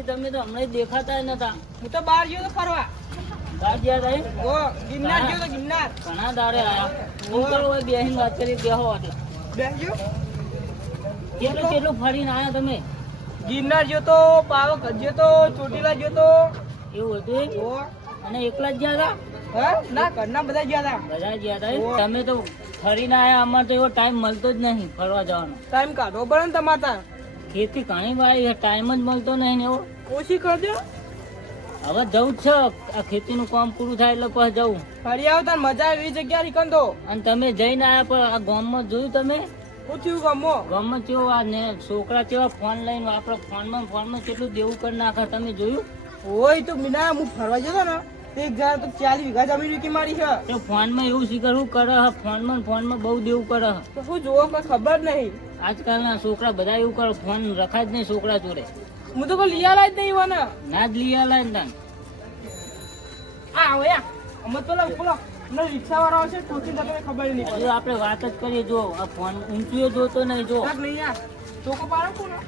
પછી તમે તો હમણાં દેખાતા નતા. હું તો બહાર ગયો તો ફરવા. બહાર ગયા તા ઓ ગિરનાર ગયો તો ગિરનાર. ઘણા દારે આયા. હું કરો હોય વાત કરી બેહો વાટે બેસજો કેટલું કેટલું ફરીને આયા તમે? ગિરનાર ગયો તો પાવાગઢ ગયો તો ચોટીલા ગયો તો. એવું હતું અને એકલા જ ગયા હતા હા? ના ઘરના બધા ગયા હતા બધા ગયા હતા તમે તો ફરીને આયા અમારે તો એવો ટાઈમ મળતો જ નહીં ફરવા જવાનો. ટાઈમ કાઢો પણ ને તમારે ખેતી ઘણી વાળી ટાઈમ જ મળતો નહીં ને એવો. ઓછી કરજો. હવે જવું જ છે આ ખેતીનું કામ પૂરું થાય એટલે પછી જવું. ફરી આવ તાર મજા આવે એવી જગ્યા રીકન દો અને તમે જઈને આયા પણ આ ગામમાં જોયું તમે? હું થયું ગમો ગામમાં કેવો આ ને છોકરા કેવા ફોન લઈને વાપરો ફોનમાં ફોનમાં કેટલું દેવું કરી નાખે તમે જોયું? ઓય તો મીના હું ફરવા જતો ને. એક જણા તો ચાલી વીઘા જમીન વીકી મારી છે. તે ફોનમાં એવું શીખર હું કરે હે ફોનમાં ફોનમાં બહુ દેવું કરે હે તો શું જોવો કોઈ ખબર નહીં. આજકાલના છોકરા બધા એવું કરે ફોન રખાય જ નહીં છોકરા જોડે. હું તો કોઈ લિયા જ નહીં વાના ના જ લઈ આલાય ને. આ આવો યા અમે તો લાવ બોલો. ને રિક્ષા વાળા છે ટોકી તો તમને ખબર નહીં પડે. આપણે વાત જ કરીએ જો આ ફોન ઊંચું જોતો નહીં જો. નહીં યાર ચોકો પાડો કોને?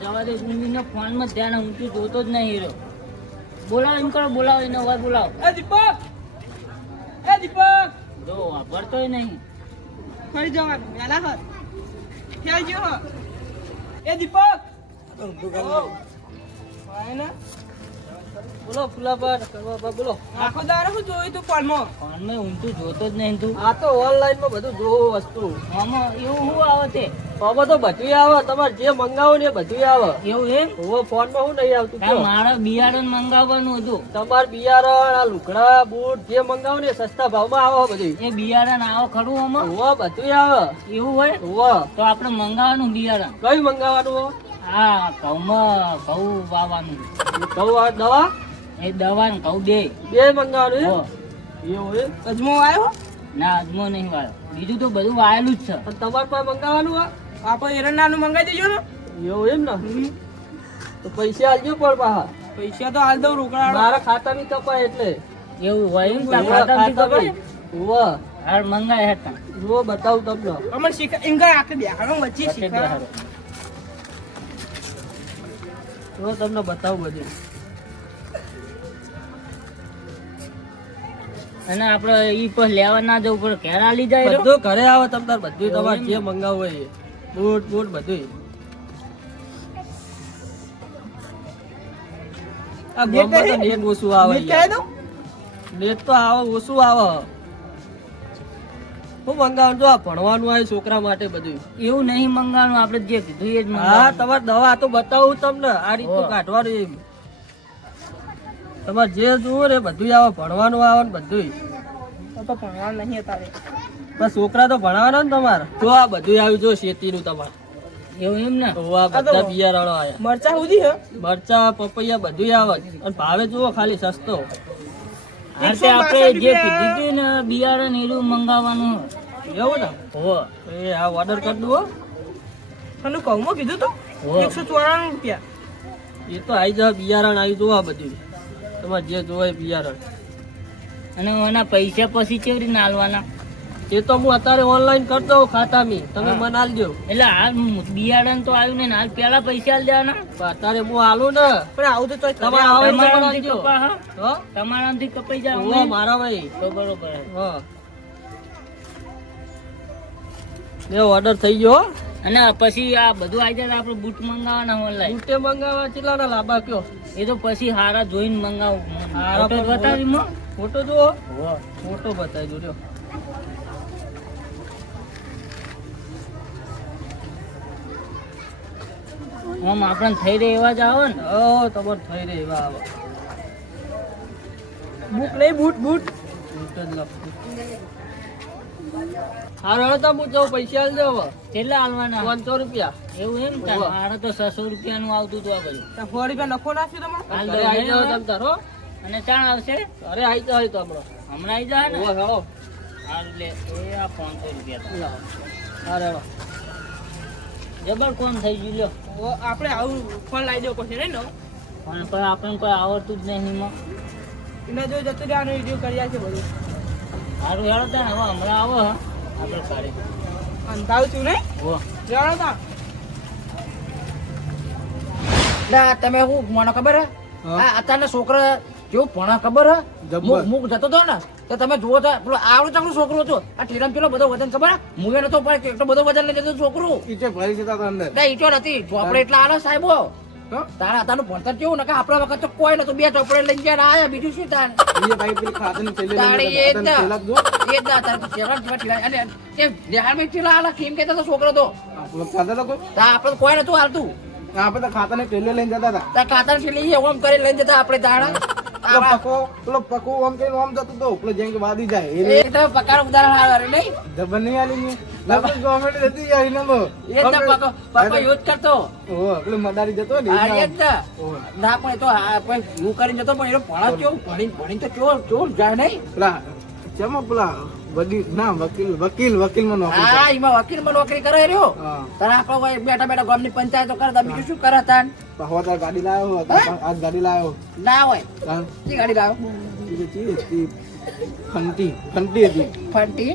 જવા દે ઊંચીને ફોનમાં ધ્યાન ઊંચું જોતો જ નહીં હીરો બોલાવો એમ કરો બોલાવો એનો અવાજ બોલાવો. એ દીપક! એ દીપક! જો વાપરતોય નહીં. ફરી જવાનું વેલા હર ક્યાં ગયો એ દીપક! ભાઈ ને બોલો ફુલાપર કરવા બોલો. આખો દાડો શું જોયું તું ફોનમાં? ફોનમાં ઊંચું જોતો જ નહીં તું. આ તો ઓનલાઈનમાં બધું જોવો વસ્તુ. આમાં એવું શું આવે તે? હવે તો બધું આવે. તમારે જે મંગાવો ને એ બધું આવે. એવું એમ? હવે ફોનમાં શું નહીં આવતું મારે બિયારણ મંગાવવાનું હતું. તમારે બિયારણ આ લુકડા બૂટ જે મંગાવો ને સસ્તા ભાવમાં આવે બધું એ બિયારણ આવો ખરું આમાં? હોવા બધું આવે. એવું હોય? હોવા. તો આપણે મંગાવવાનું બિયારણ. કયું મંગાવવાનું હો? હા ઘઉંમાં ઘઉં વાવવાનું. ઘઉં દવા? એ દવા ને ઘઉં બે બે મંગાવવાનું એવું અજમો આવ્યો? ના અજમો નહીં વાળો બીજું તો બધું વાયેલું જ છે. તમારે પાસે મંગાવવાનું? આપણે એરંડાનું મંગાવી દેજો ને. એવું એમ ને? તો પૈસા આલજો પણ પાછા પૈસા તો હાલ દઉં રોકડા મારા ખાતાની કપાય એટલે. એવું હોય એમ? ખાતામાંથી કપાય? હોવા હાર મંગાય હતા જો બતાવું તમને. અમર શીખ એમ કઈ આખી બેહાડો વચ્ચે શીખ. જો તમને બતાવું બધું. અને આપણે ઈ પર લેવા ના જવું પડે ઘેર આલી જાય બધું ઘરે આવે તમ તાર બધું તમારે જે મંગાવવું હોય બૂટ બૂટ બધું આ ગામમાં તો નેટ ઓછું આવે. નેટ તો આવે ઓછું આવે. હું મંગાવું જો આ ભણવાનું આવે છોકરા માટે બધું એવું નહીં મંગાવવાનું આપણે જે કીધું એ જ હા તમારે દવા તો બતાવું તમને. આ રીતનું કાઢવાનું એમ. તમારે જે જોવો ને બધું આવે ભણવાનું આવે ને બધું તો ભણવાનું નહીં અત્યારે. બસ છોકરા તો ભણાવવાના ને તમારે. તો આ બધું આવ્યું જો શેતીનું તમારે. એવું એમ ને? આ બધા બિયારણો આયા. મરચા સુધી હે? મરચા પપૈયા બધું આવે અને ભાવે જુઓ ખાલી સસ્તો. આજે આપણે જે કીધું હતું ને બિયારણ એરું મંગાવવાનું. એવું ને? હો એ આ ઓર્ડર કરી દો તને કહું કીધું તો? એકસો ચોરાણું રૂપિયા. એ તો આવી જાવ બિયારણ આવી જોવા બધું તમારે જે જોવાય બિયારણ. અને એના પૈસા પછી કેવી રીતે આલવાના એ તો હું અત્યારે ઓનલાઈન કરી દઉં ખાતામી. તમે મને આલજો એટલે હાલ બિયારણ તો આવ્યું ને હાલ પેલા પૈસા આલ દેવાના. અત્યારે હું આલું ને. પણ આવું તો તમારાથી કપાઈ જાય મારા ભાઈ. તો બરોબર. હે. હા એ ઓર્ડર થઈ ગયો હો. અને પછી આ બધું આવી જાય આપણે બૂટ મંગાવવાના ઓનલાઈન બૂટે મંગાવવા કેટલા ના લાંબા કયો? એ તો પછી હારા જોઈને મંગાવું. હારા તો બતાવી માં. ફોટો જુઓ. ફોટો બતાવી દો આમ આપણને થઈ રહે એવા જ આવે ને. ઓ તમારે થઈ રહે એવા આવે. બુક લઈ બૂટ બૂટ. બૂટ જ લખું. હારો તો હું પૈસા આલજો હવે. કેટલા આલવાના? પાંચસો રૂપિયા. એવું એમ? હોવે. મારે તો છસો રૂપિયાનું આવતું હતું આ બધું. ત્યાં સો રૂપિયા નફો નાખ્યો તમારે. હાલ દો, આવી જાવ તમ તારો. અને ચાણ આવશે? ઘરે આવી જાવ તો આપણો હમણાં આવી જાય ને? હોવે, હેળો. હારું લે એ આ પાંચસો રૂપિયા લાવો. હારે જબર કોણ થઈ ગયું લ્યો? આપણે આવું ફોન લાવી દેવો પડશે નહીં ને પણ કોઈ આપણને કોઈ આવડતું જ નહીં એમાં. એના જો જતું રહેવાનું વીડિયો કર્યા છે બધું. સારું હેડો ત્યાં હવે હમણાં આવો આપણે કાઢી અંધાવ છું નહીં? જાણો તા ના તમે હું મને ખબર હે? આ અત્યારના છોકરા જેવું ભણા ખબર હે? મુક જતો હતો ને તો તમે જુઓ તો પેલો આવડો ચાકડો છોકરો હતો. આ ટીરમ પેલો બધો વજન ખબર? મુએ નતો પણ એટલો બધો વજન લઈ જતો છોકરો. ઈટે ભરી જતા અંદર. ઈટો નથી. ચોપડે એટલા આલો સાહેબો. તારા અત્યારનું ભણતર કેવું? ને કે આપણા વખત તો કોઈ નતું. બે ચોપડે લઈને ગયા આયા. બીજું શું તાર? એ ભાઈ પેલી થેલી એ. જ. એ જ તારે તો ચહેરા જેવા ઠીલા. અને તે આલા? કેમ છોકરો તો? આપણો ખાતા તા આપણે કોઈ નતું હાલતું. આપણે તો ખાતાની લઈને જતા હતા. તા કાતર છેલ્લી એમ કરી લઈને જતા આપણે દાડા પેલો પકો પેલો પકો આમ કઈ આમ જતો તો પેલો જેમ કે વાદી જાય. એ એ તો પકાર ઉદાહરણ હારું નહીં. જબર નહીં આલી ને લગભગ ગવર્મેન્ટ જતી યાર એના તો. એ જ ના પકો પકો યુઝ કરતો. ઓહો પેલો મદારી જતો ને આ એ જ ના. પણ એ તો કરીને જતો પણ એનો ભણા કેવું? ભણી ભણી તો ચોર ચોર જાય નહીં. પેલા ચમો પેલા વડી ના વકીલ વકીલ વકીલમાં નોકરી હા એમાં વકીલમાં નોકરી કરે રહ્યો. તારા આપણા કોઈ બેઠા બેઠા ગામની પંચાયતો તો બીજું શું કરે તાન પહવા તાર ગાડી લાવ્યો આજ ગાડી લાવ્યો. ના હોય. શી ગાડી હતી? ફંટી ફંટી હતી. ફંટી?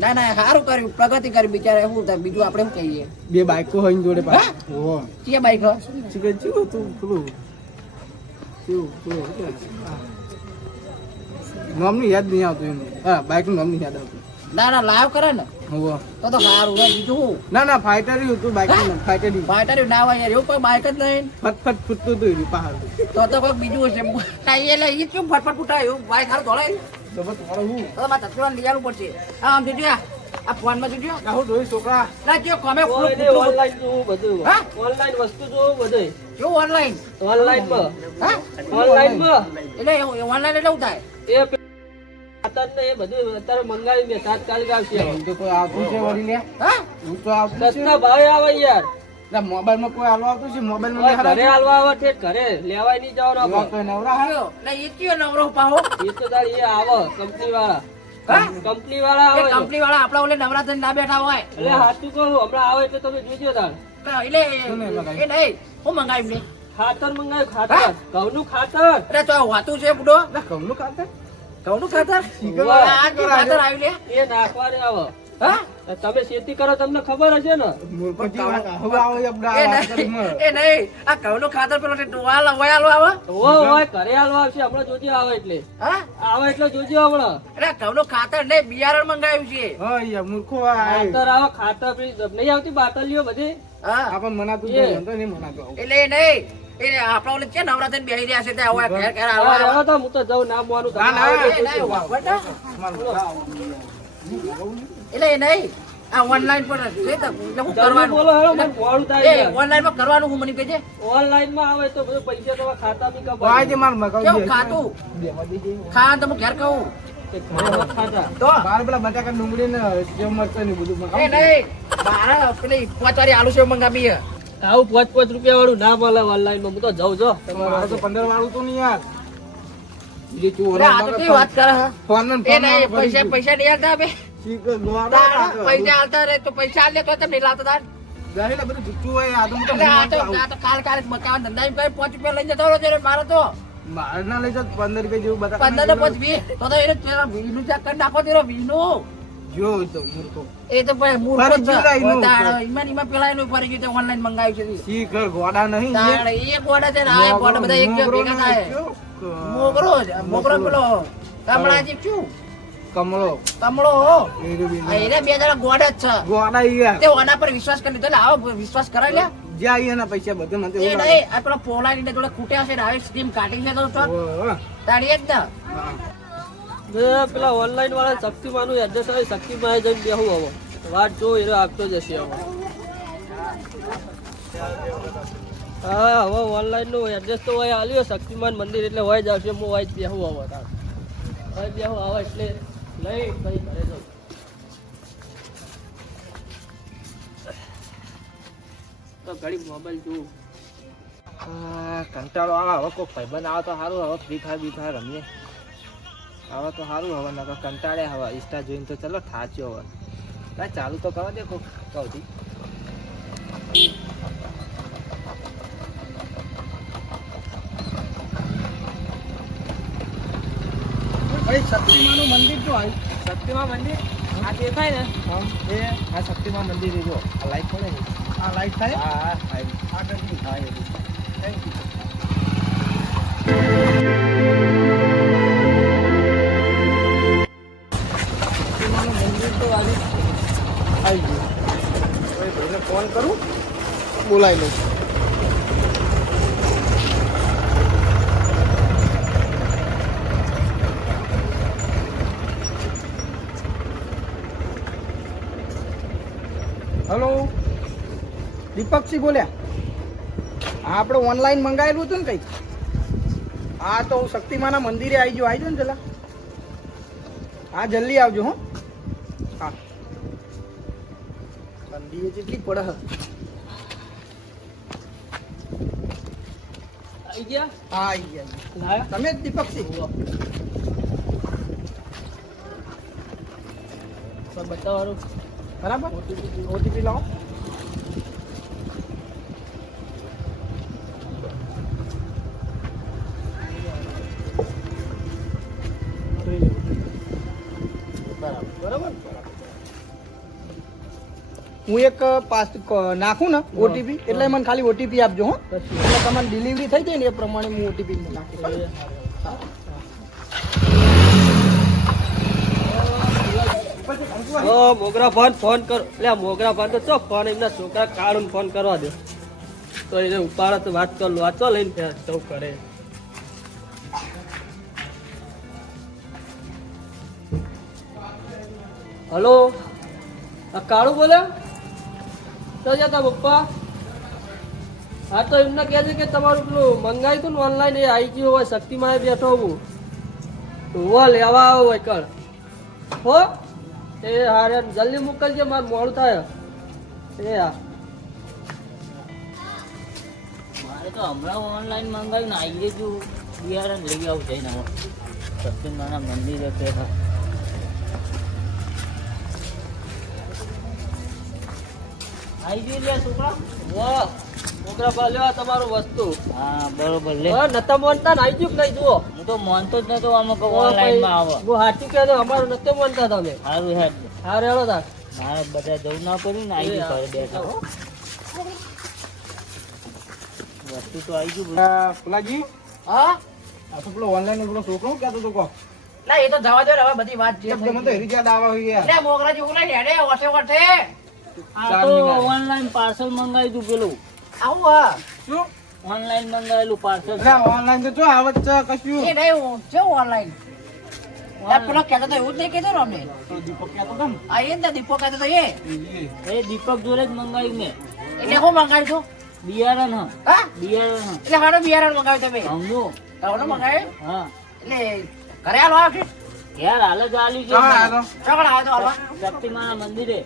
ના ના સારું કર્યું. પ્રગતિ કરી બિચારા. શું થાય બીજું આપણે શું કહીએ? બે બાઈકો હોય જોડે કે બાઈક? હ? ચીકન તું? પેલું. નામની યાદ નહીં આવતું એનું હા બાઈકનું નામ નહીં યાદ આવતું. ના ના લાવ કરે ને. હોવો. તો તો સારું રે બીજું ના ના ફાઈટર તું બાઈકનું ફાઈટર ફાઈટર ના હોય યાર એવું કોઈ બાઈક જ નહીં ફટ ફટ ફૂટતું તું એની પહાડ તો તો કોઈ બીજું હશે. ના એટલે એ શું ફટફટ ફૂટાય? એવું બાઈક સારું દોડાય તો બસ તમારે હું? તો મારે તત્વ લઈ આવવું પડશે. આ આમ જોજો આ. ફોનમાં જોજો. હું જોઈ છોકરા. ના જો કોમે ઓનલાઈન જોવું બધું. હા? ઓનલાઈન વસ્તુ જોવું બધું જો ઓનલાઈન ઓનલાઈનમાં. હા? ઓનલાઈનમાં. એટલે ઓનલાઈન એટલે શું થાય? એ પે- ખાતર ને એ બધું અત્યારે મંગાવી મેં તાત્કાલિક આવશે તો કોઈ આવતું છે વળી લે. હા? હું તો આવતું સસ્તા ભાવે આવે યાર. મોબાઈલમાં કોઈ હાલવા આવતું છે? મોબાઈલમાં ઘરે હાલવા આવે છે ઘરે લેવાય નહીં જવાનો એવા નવરા હા? આવ્યો એ કયો નવરો પાહો એ તો તાર એ આવે કંપની વાળા કંપની વાળા આવે કંપની વાળા આપડા ઓલે નવરાત્રી ના બેઠા હોય. એટલે સાચું કહું હમણાં આવે એટલે તમે જોજો તાર. એટલે એ નહીં હું મંગાવ્યું ખાતર મંગાવ્યું? ખાતર. ઘઉંનું ખાતર. અરે તો વાતું છે બુડો. ના કમનું ઘઉંનું ખાતર ખાતર આવી. લે. એ નાખવાને આવે. હા? તમે ખેતી કરો તમને ખબર હશે ને? એ નહીં મળે. એ નહીં. આ ઘઉંનું ખાતર પેલો જે ડોવાલ હોય આલો આવે. ઓ હોય ઘરે આલો આવશે. હમણાં જોજો આવે એટલે. હા? આવે એટલે જોજો હમણાં. અરે ઘઉંનું ખાતર નહીં બિયારણ મંગાવ્યું છે. હા મૂર્ખો. ખાતર આવે ખાતર નહીં આવતી બાટલીઓ બધી? હા. આપણને મનાતું. એટલે એ નહીં. એ આપણા ઓલે છે નવરાત્રી બેહી રહ્યા છે ઘેર આવે. હું તો જાઉં ના, ના. એટલે એ નહીં. આ ઓનલાઇન પર છે તો હું જલ્દી બોલો હેડો, મને કરવાનું થાય એ યાર. ઓનલાઇનમાં કરવાનું હું મને કહેજે ઓનલાઈનમાં આવે તો બધું પૈસા તો ખાતા બી તો આ જે માર મગાવી કેવું ખાતું. ખા તો હું ઘેર કહું તે ખાતા. તો? બાર પેલા બટાકા ડુંગળી ને સેવ મરચાં ને બધું મગાવું. નહીં. બારા પેલી પોચારી આલુ સેવ મંગાવી હે. આવું પાંચ પાંચ રૂપિયા વાળું ના મળે ઓનલાઈનમાં. હું તો જાઉં છો. તો પંદર વાળું તો નહીં યાર. બીજી ચોર આ તો કેવી વાત કરે ફોન ને એ ફોન નહીં માં પૈસા પૈસા નહીં આલતા બે શીખ ગોળા તારા રાખે. પૈસા આલતા રે તો પૈસા આલે તો તમે નહીં લાવતા તાર? જાહેર બધું જુઠ્ઠું હોય આ તો હું તો એટલે આ તો આવું. આ તો કાલ કાલે મકાન ધંધા એમ કરી પાંચ રૂપિયા લઈને જતો રહ્યો મારે તો. મારે ના લઈ જાત પંદર રૂપિયા જેવું પંદર ને પાંચ વીસ તો તો એને ચેક કરી નાખો તેરો વીનું. જો તો મૂર્ખો. એ તો ભાઈ મૂર્ખ ફરી જ છે. જીવડાય એનું. તાણ ઈમાન ઈમાન પેલા એનું ફરી ગયું તે ઓનલાઈન મંગાવ્યું છે શીખ ગોડા નહીં તાણ એ ગોડા છે આ ગોડા બધા એક ભેગા થાય. મોગરો મોગરો પેલો કમળાજી શું કમળો. કમળો એ રહ્યો બીજો. આ એને બે જણા ગોડા જ છે. ગોડા યાર તે ઓના પર વિશ્વાસ કરી લીધો આવો વિશ્વાસ કરાવી લે. જ્યાં એના પૈસા બધે મને એ નહીં આ પેલો પોલાડીને જોડે ખૂટ્યા છે ને આવી સ્કીમ કાઢી છે તો તો. તારી જ. ને જે પેલા ઓનલાઈન વાળા શક્તિમાનનું એડ્રેસ આવે શક્તિમાન જઈને બેહું હવે. વાત જો એ આપતો જશે હવે. હા, હવે ઓનલાઈનનું એડ્રેસ તો હોય, આલ્યો, શક્તિમાન મંદિર એટલે હોય જ આવશે, હું હોય જ બેહું હવે તાર. હોય બેહું આવે એટલે લઈ કઈ ઘરે જાઉં. તો ઘડી મોબાઈલ જોઉં. કંટાળો આવે, હવે કોઈ ભાઈબંધ આવે તો સારું, હવે ફ્રી ફાયર બી ફાયર રમીએ. હવે તો સારું હવે નકર કંટાળ્યા હવે. ઇન્સ્ટા જોઈને તો ચલો થાચ્યો હવે. ના ચાલુ તો કરવા દે કોક કહું ભાઈ શક્તિમાનું મંદિર જો આવ્યું શક્તિમાં મંદિર? આ દેખાય ને? એ આ શક્તિમાં મંદિર જો. આ લાઈટ પડે ને આ લાઈટ થાય? હા હા આ ગરમી. હા એ. આવી ગયું ભાઈને ફોન કરું બોલાવી લઉં હલો. દીપકસિંહ બોલ્યા. હા આપણે ઓનલાઈન મંગાવેલું હતું ને કંઈક? હા તો હું શક્તિમાના મંદિરે આવી જાઉં આવી જાઉં ને પેલા હા જલ્દી આવજો, હા. ઠંડી જેટલી પડે આઈ ગયા? હા આવી ગયા. તમે જ દીપકસિંહ તો બતાવવાનું. બરાબર? ઓટીપી લાવો. બરાબર બરાબર. હું એક પાસ નાખું ને ઓટીપી એટલે મને ખાલી ઓટીપી આપજો હો. એટલે તમારી ડિલિવરી થઈ જાય ને એ પ્રમાણે હું ઓટીપી નાખી મોગરા ફોન ફોન કરો એટલે મોગરા ફોન તો ચો ફોન એમના છોકરા કાઢું ફોન કરવા દે. તો એને ઉપાડે તો વાત કર લો. આ ચો લઈને કરે હલો? આ કાળુ બોલે? તો જતા પપ્પા. હા, તો એમને કહે છે કે તમારું પેલું મંગાવ્યું હતું ને ઓનલાઈન એ આવી ગયું હોય શક્તિમાં બેઠો હું હોવા લેવા આવો એકડ હો, એ હારે જલ્દી મોકલજે, મારે મોડું થાય. એ હા. મારે તો હમણાં ઓનલાઈન મંગાવ્યું ને આવી જો બિયારણ લઈ આવું જઈને. સત્યનારાયણ મંદિરે કે હા. આવી લે છોકરા. વાહ. છોકરા પા તમારું વસ્તુ. હા બરોબર લે. હા નતા મોનતા ને આવી ગયું નહીં જુઓ. હું તો માનતો જ નતો આમાં કે ઓનલાઈનમાં આવે. હું સાચું કહે અમારું નતો માનતા તમે. સારું હેડ. હા રેડો તાર. મારે બધા જવું ના પડ્યું ને આવી ગયું ઘરે વસ્તુ તો આવી ગયું ફુલાજી હા? આ તો પેલો ઓનલાઈન પેલો છોકરો કહેતો હતો કહો. ના એ તો જવા દો હવે બધી વાત જે મને તો હેરી યાદ આવે છે યાર. મોગરા જેવું નહીં હેડે વસે વસે આ તો ઓનલાઈન પાર્સલ મંગાવી દઉં પેલું. આવું હા. શું? ઓનલાઈન મંગાવેલું પાર્સલ એટલે ઓનલાઈન તો જો આવત છે કશું. એ નહીં હું. છે ઓનલાઈન પેલો કહેતો તો એવું જ નહીં અમને. દીપક કહેતો હતો આ એ ને દીપો કહેતો તો એ. એ દીપક જોડે જ મંગાવ્યું મેં. એટલે હું મંગાવ્યું છું? બિયારણ હા. હા? બિયારણ એટલે હાડો બિયારણ મંગાવ્યું તમે. ઘઉંનો મંગાવ્યું? હા. એટલે ઘરે આવ્યો યાર હાલ તો શક્તિમાના મંદિરે.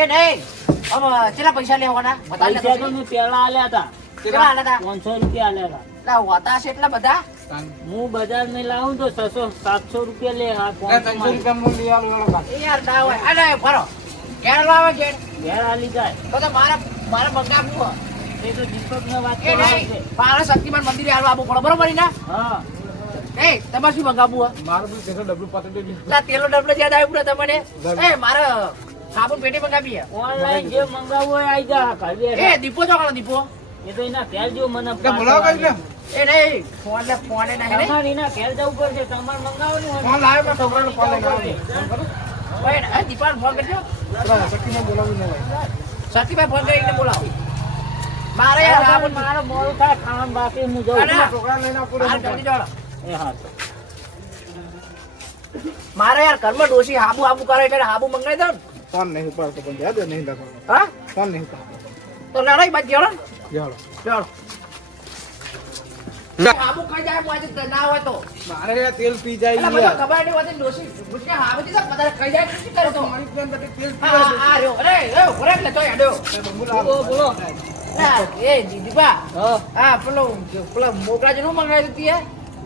એ નહીં કેટલા પૈસા લેવાના? પૈસા તો મેં પહેલા આલ્યા હતા. કેટલા હાલે તા પાંચસો રૂપિયા આલ્યા હતા. એટલે હોતા છે એટલા બધા? હું બજાર ને લાવું તો છસો સાતસો રૂપિયા લે હા લઈ આલું યાર ના હોય. અરે ફરો. ઘેર લાવે ઘેર. ઘેર આલી જાય. તો તો મારા મારે મંગાવવું એ તો દીપક ને વાત મારે શક્તિમાન મંદિરે હાલવા આવવું પડે. બરોબર ને? હા. એ તમારે શું મંગાવવું મારું પેલું ડબલું યાદ આવ્યું પૂરા તમને. એ મારે સાબુન પેટી મંગાવી ઓનલાઈન જે મંગાવવું હોય આવી જા ઘર એ દીપો ચોકડો દીપો. એ તો એના ઘેર જો મને એ નહીં ફોન લે ફોન એ નહીં તમારે એના ઘેર જવું પડશે તમારે મંગાવવાનું હોય ફોન લાવ્યો મેં છોકરાનો ફોન લઈને દીપાને ફોન કરજો. પેલા શક્તિને બોલાવવું ન ફોન કરીને બોલાવો. મારે યાર મારે મોડું થાય ખાવાનું બાકી હું જઉં. છોકરા લઈને આપું હા મારે યાર ઘરમાં ડોશી હાબુ હાબુ કરે એટલે હાબુ મંગાવી દઉં ફોન નહીં ઉપાડતો પણ યાદ નહીં લખવાનો. હા? ફોન નહીં ઉપાડતો. તો લડાઈ બાદ જોડો ને. જાડો જોડો હાબુ ખાઈ જાય હું આજે ના હોય તો. મારે યાર તેલ પી જાય એટલે મને ખબર નહીં હોતી ડોશી ગુસ્સે હાબુ થી બધા ખાઈ જાય શું કરે તો? મારી પ્લેન તકે તેલ પી જાય હા રહ્યો. અરે એ એટલે તો યાડ્યો બોલો. બોલો ના, એ દીદીપા. હા. હા પેલો પેલા મોકળા જેનું મંગાવી દીધી એ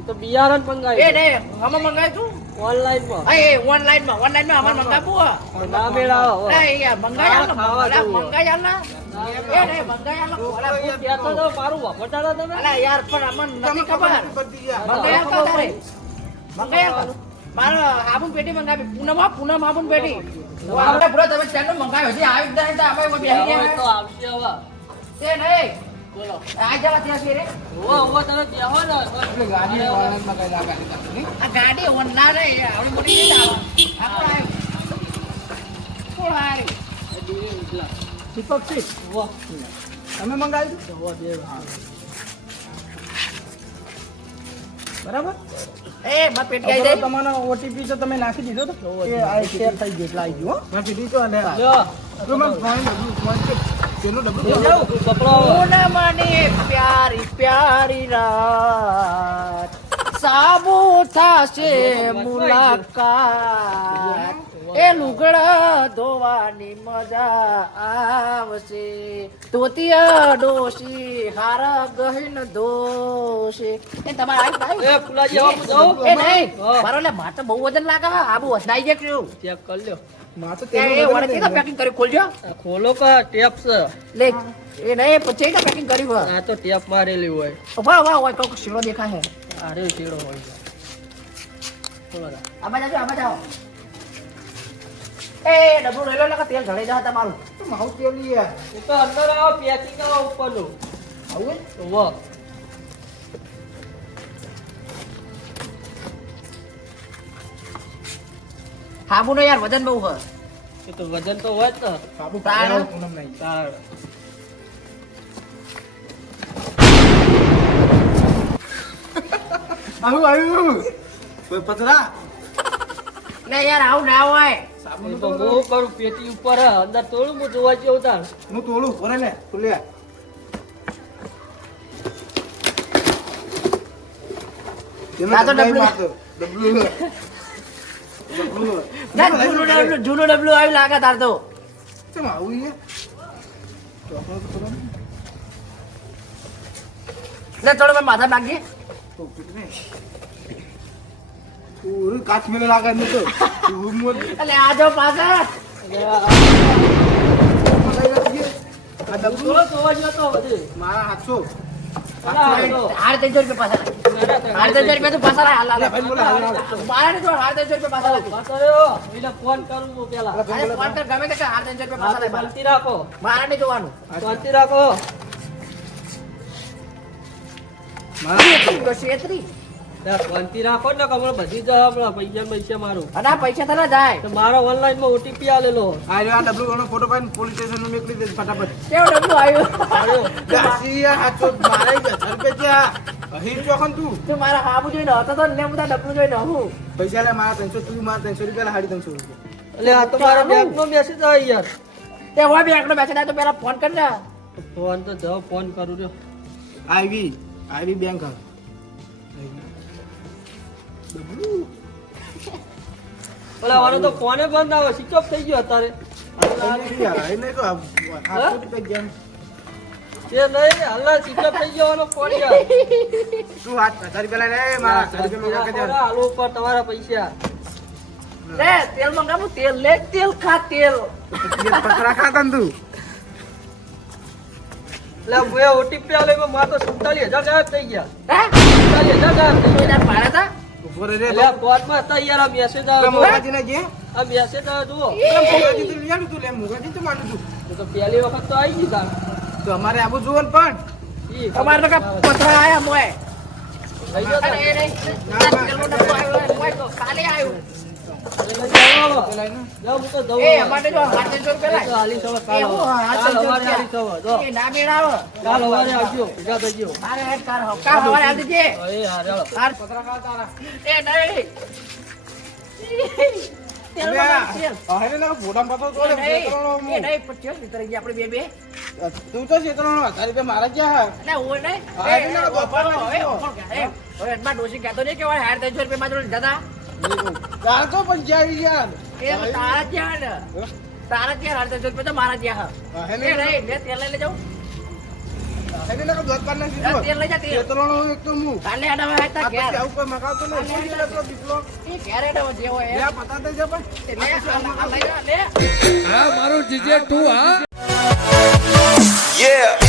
તો બિયારણ એ મંગાવી નહીં આમાં મંગાવ્યું તું? ઓનલાઈનમાં. એ ઓનલાઈનમાં ઓનલાઈનમાં અમારે મંગાવવું હે. ના યાર એ અલા, હું કહેતો તો મારું વાપરતા તમે? અલા, યાર પણ અમને નથી ખબર મંગાઈ આલો તારે. મંગાઈ આલો. મારે હાબુન પેટી મંગાવી. પૂનમ પૂનમ પેટી. આપણે પૂરો તમે ચાલો મંગાવ્યો છે. આવી જ નહીં તો આપણે બેસી હવે તો આવશે હવે. તે નહીં. બોલો. આ જવા ત્યાં તમે બેહો ને. આપણે ગાડી online મંગાવી આ ગાડી તમે, નહીં? આ ગાડી ઓના રે આવડી મોટી નહીં આવે આપણો તમે મંગાવ્યું ઊભો બે બરાબર? એ માં પેટી જાય. તમારો ઓટીપી તો તમે નાખી દીધો તો? એ આ શેર થઈ ગયો એટલે આવી ગયું હો. મેં કીધું તો અને આ. તો મેં ફોન ફોન પૂનમને પ્યારી પ્યારી રાત. સાબુ થશે મુલાકાત. એ લુગડા ધોવાની મજા આવશે. તોતિયા ડોશી હારા ગહીન ધોશે. એ તમારે એ ફુલાજી આવો એ નહીં મારો લે માર તો બહુ વજન લાગે આબુ વસડાઈ જાય કેવું ચેક કરી લ્યો. પેકિંગ કરી ખોલજો. ખોલો કા ટેપ છે લે એ નહીં પછી તો પેકિંગ કર્યું હોય. આ તો ટેપ મારેલી હોય. વાહ વાહ વાહ કોક શીરો દેખાય હે. આરે હોય ખોલો રા. આમાં જાજો આમાં જાઓ. એ ડબલું લઈ લો કે તેલ ઢળી જાય તમારું. તો માઉસ તેલ લઈ એ તો અંદર આવો પેકિંગ આવો ઉપરનું. આવું હે? હાબુ નો યાર વજન બહુ હોય એ તો વજન તો હોય જ ને સાબુ તાર. પૂનમ નહીં. તાર આવું આવ્યું કોઈ પતરા લે યાર આવું ના હોય સાબુ તો બહુ કરું પેટી ઉપર હે. અંદર તોડું હું જોવા જેવું તાર હું તોડું ભરે લે ખુલે તેનો તો ડબલાઈ ડબલું. ડબલું. ના, જૂનું ડબલું આવી લાગે તાર તો. કેમ આવું. લે થોડો મેં માથા નાખી તો કીધું ને. ઓરે કાચ મેલે લાગે ને તો ઊંઘ આ જો બધું મારા હાથસો અલા, આ તો. હાડ ત્રણસો રૂપિયા તો તું પાછળ હાલ હાલ. મારે હાડ ત્રણસો રૂપિયા પાછળ હાલ. પાછો એટલે ફોન કરું હું પેલા અરે ફોન કર ગમે તે રૂપિયા. શાંતિ રાખો મારે નહીં જોવાનું શાંતિ રાખો મારા છેતરી. લે, શાંતિ રાખો ને કે હમણાં બધી જ પૈસા પૈસા મારું. અને પૈસા તો જાય. તો મારો ઓનલાઈનમાં ઓટીપી આલેલો. આ રહ્યો આ ડબલું ઘણો ફોટો પાડીને પોલીસ સ્ટેશન મોકલી દે ફટાફટ. કેવું ડબલું આવ્યું? આવ્યો. ગાસી મારે અહીં ચોખન તું. તું મારા હાબુ જોઈને હતો તો ને બધા ડબલું જોઈને હું પૈસા લે મારા ત્રણસો તું મારા ત્રણસો રૂપિયા લે સાડી ત્રણસો રૂપિયા. એટલે આ તો મારા બેંક નો મેસેજ આવે યાર. તે હોય બી આટલો મેસેજ આવ્યો તો પેલા ફોન કર ને. ફોન તો જાઓ ફોન કરું રહ્યો. આવી આવી બેંક ઓલા વાનો તો ફોને બંધ આવે સ્વિચ ઓફ થઈ ગયો અત્યારે. એ નહીં સ્વિચ ઓફ થઈ ગયો ફોન યાર. રે મારા હાલો ઉપર તમારા પૈસા. લે તેલ મંગાવું તેલ લે તેલ ખા તેલ. તું પથરા ખાતા તું. એટલે મેં ઓટીપી આલે માં મારે તો સુડતાલીસ હજાર ગાયબ થઈ ગયા. હે? સુડતાલીસ હજાર ગાયબ થઈ ગયા. પાડ્યા ઊભો રે એટલે આ હતા યાર આ મેસેજ પેલા મોગાજીને જે આ મેસેજ આવે જુઓ. મોગાજી તો તું લે મોગાજી તો માંડું તું. તો પહેલી વખત તો આવી ગયું તો અમારે આવું જુઓ ને પણ. ઈ અમારે તો પથરા આયા મોય કાલે આવ્યું લઈ જાઓ. પેલા એને જાઓ, હું તો જઉં એ હવે. અમારે જો હાથ ત્રણસો રૂપિયા એ તો લાય. હાલી સવાર કાલ એવું, હવે. હાથ કાલ ત્રણસો સવારે હાલી રૂપિયા. સવાર, જો. એ ના મેળ આવે કાલ સવારે આવજો ભેગા થઈ ગયો મારે હેડ કાર હો કાર હવારે આવી જજે એ હા ચાલો કાર પથરા ખા તારા એ નહીં તેલ લે, મંગાવ, તેલ. આ હેને ના ફોટા પાડતો તો એ લે, નહીં, શેતરણો એ નહીં, પચ્ચીસ લીટર ગયા આપણે બે બે તું તો શેતરણો હજાર રૂપિયા મારા ક્યાં એટલે ઓય નહીં હવે, એમાં કહેતો કે હાર ત્રણસો રૂપિયા માં હતા. તાર તો પણ જાય યાર એ તારા ત્યાં ને. તારા ત્યાં હાડ ત્રણસો રૂપિયા મારા ત્યાં હે. હેને એ નહીં, તેલ લઈ લેજો. હેને ના દોત પાડ નાખી લે, તેલ લઈ જા, તેલ. શેતરણો એક તો હું કાલે હેડ હવે હેડ તાર આ પછી ઘેર. આવું કોઈ મગાવતો નહીં શું દીપલો? એ ઘેર હેડ હવે જે લે, પતા દઈ જા પણ. લે, આ- આ લઈ જા, લે. Yeah.